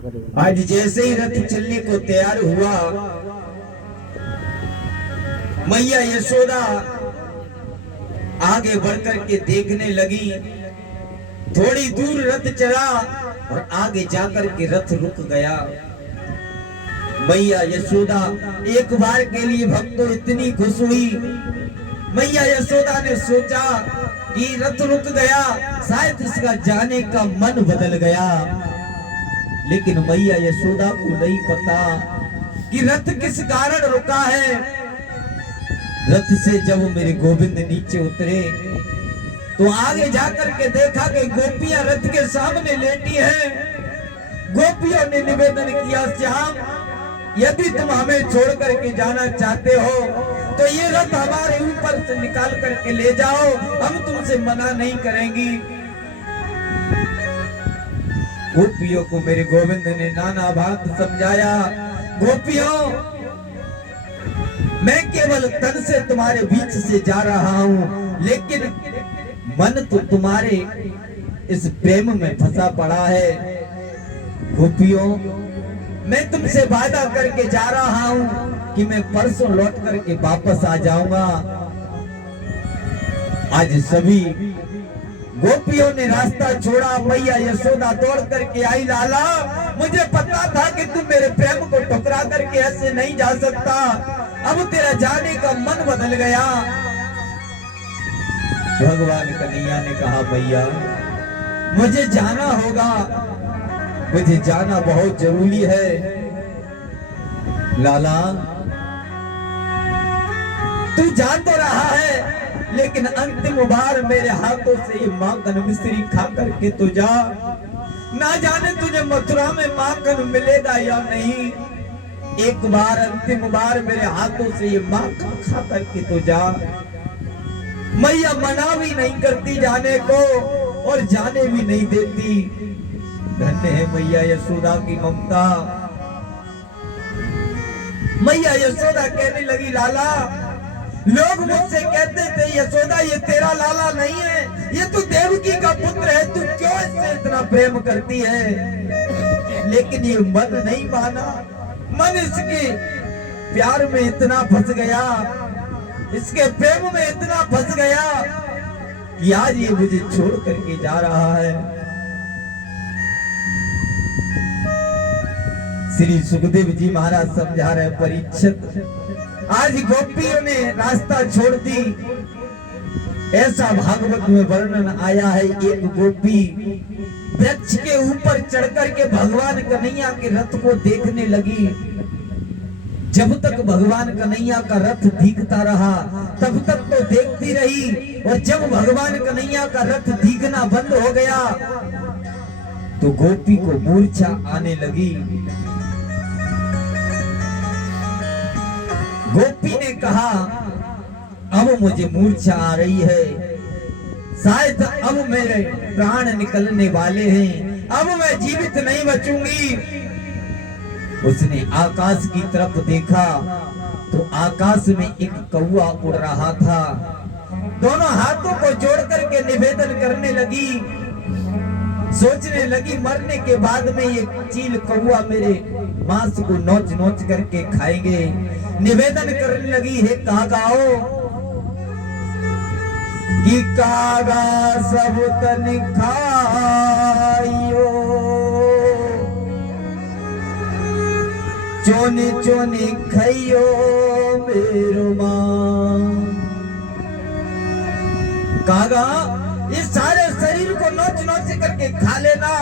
आज जैसे ही रथ चलने को तैयार हुआ, मैया यशोदा आगे बढ़कर के देखने लगी। थोड़ी दूर रथ चला और आगे जाकर के रथ रुक गया। मैया यशोदा एक बार के लिए भक्तों इतनी खुश हुई। मैया यशोदा ने सोचा कि रथ रुक गया, शायद इसका जाने का मन बदल गया। लेकिन मैया यशोदा को नहीं पता कि रथ किस कारण रुका है। रथ से जब मेरे गोविंद नीचे उतरे तो आगे जाकर के देखा कि गोपियां रथ के सामने लेटी हैं। गोपियों ने निवेदन किया, श्याम यदि तुम हमें छोड़ करके जाना चाहते हो तो ये रथ हमारे ऊपर से निकाल करके ले जाओ, हम तुमसे मना नहीं करेंगी। गोपियों को मेरे गोविंद ने नाना बात समझाया। गोपियों, मैं केवल तन से तुम्हारे बीच से जा रहा हूं, लेकिन मन तो तुम्हारे इस प्रेम में फंसा पड़ा है। गोपियों, मैं तुमसे वादा करके जा रहा हूं कि मैं परसों लौट करके वापस आ जाऊंगा। आज सभी गोपियों ने रास्ता छोड़ा। मैया यशोदा दौड़ करके आई, लाला मुझे पता था कि तुम मेरे प्रेम को ठुकरा करके ऐसे नहीं जा सकता, अब तेरा जाने का मन बदल गया। भगवान कन्हैया ने कहा, भैया मुझे जाना होगा, मुझे जाना बहुत जरूरी है। लाला तू जा तो रहा है, लेकिन अंतिम बार मेरे हाथों से ये माखन मिश्री खा करके तो जा। ना जाने तुझे मथुरा में माखन मिलेगा या नहीं। एक बार अंतिम बार मेरे हाथों से ये माखन खा करके तो जा। मैया मना भी नहीं करती जाने को और जाने भी नहीं देती। धन्य है मैया यशोदा की ममता। मैया यशोदा कहने लगी, लाला लोग मुझसे कहते थे यशोदा ये तेरा लाला नहीं है, ये तो देवकी का पुत्र है, तू क्यों इससे इतना प्रेम करती है। लेकिन ये मन नहीं माना। मन इसके प्यार में इतना फंस गया, इसके प्रेम में इतना फंस गया कि आज ये मुझे छोड़ करके जा रहा है। श्री सुखदेव जी महाराज समझा रहे, परीक्षित आज गोपियों ने रास्ता छोड़ दी। ऐसा भागवत में वर्णन आया है, एक गोपी वृक्ष के ऊपर चढ़कर के भगवान कन्हैया के रथ को देखने लगी। जब तक भगवान कन्हैया का रथ दिखता रहा तब तक तो देखती रही, और जब भगवान कन्हैया का रथ दिखना बंद हो गया तो गोपी को मूर्छा आने लगी। गोपी ने कहा, अब मुझे मूर्छा आ रही है, शायद अब मेरे प्राण निकलने वाले हैं, अब मैं जीवित नहीं बचूंगी। उसने आकाश की तरफ देखा तो आकाश में एक कौवा उड़ रहा था। दोनों हाथों को जोड़ करके निवेदन करने लगी, सोचने लगी मरने के बाद में ये चील कौवा मेरे मांस को नोच नोच करके खाएंगे। निवेदन करने लगी, हे कागाओ कि कागा सब तन खाइयो, चोने चोने खाइयो मेरो मां। कागा इस सारे शरीर को नोच नोच करके खा लेना,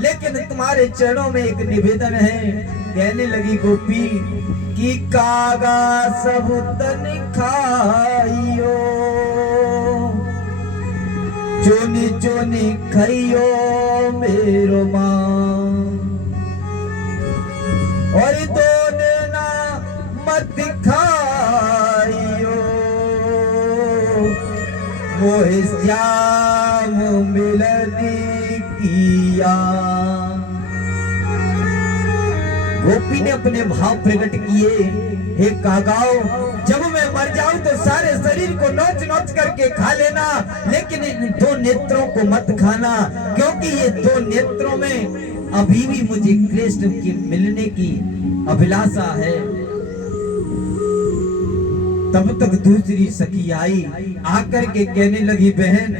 लेकिन तुम्हारे चरणों में एक निवेदन है। कहने लगी गोपी कि कागा सब तन खाइयो, चोने चोने खाइयो मेरो मां, और दो देना मत खाइयो, मोहे श्याम मिलने किया। गोपी ने अपने भाव प्रकट किए, हे कागाओ जब मैं मर जाऊं तो सारे शरीर को नोच नोच करके खा लेना, लेकिन इन दो नेत्रों को मत खाना, क्योंकि ये दो नेत्रों में अभी भी मुझे कृष्ण के मिलने की अभिलाषा है। तब तक दूसरी सखी आई, आकर के कहने लगी, बहन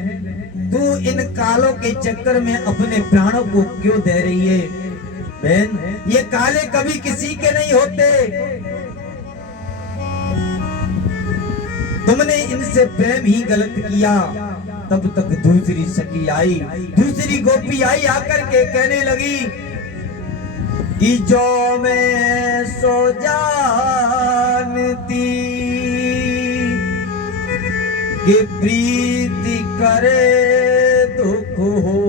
तू इन कालों के चक्कर में अपने प्राणों को क्यों दे रही है? बहन, ये काले कभी किसी के नहीं होते, तुमने इनसे प्रेम ही गलत किया। तब तक दूसरी सखी आई, दूसरी गोपी आई, आकर के कहने लगी कि जो मैं सो जानती कि प्रीति करे दुख हो,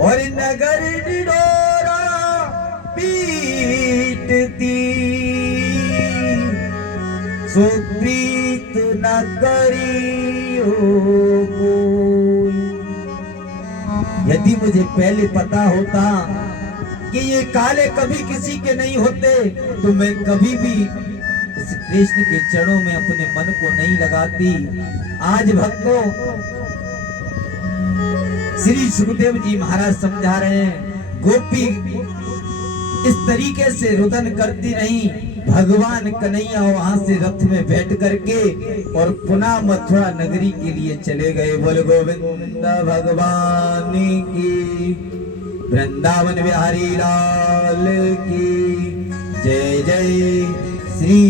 और नगर निडोरा पीटती सो प्रीत न करियो कोई। यदि मुझे पहले पता होता कि ये काले कभी किसी के नहीं होते तो मैं कभी भी इस कृष्ण के चरणों में अपने मन को नहीं लगाती। आज भक्तों, श्री सुखदेव जी महाराज समझा रहे हैं, गोपी इस तरीके से रुदन करती रही। भगवान कन्हैया वहां से रथ में बैठ करके और पुनः मथुरा नगरी के लिए चले गए। बोल गोविंद भगवान की, वृंदावन बिहारी लाल की जय जय। श्री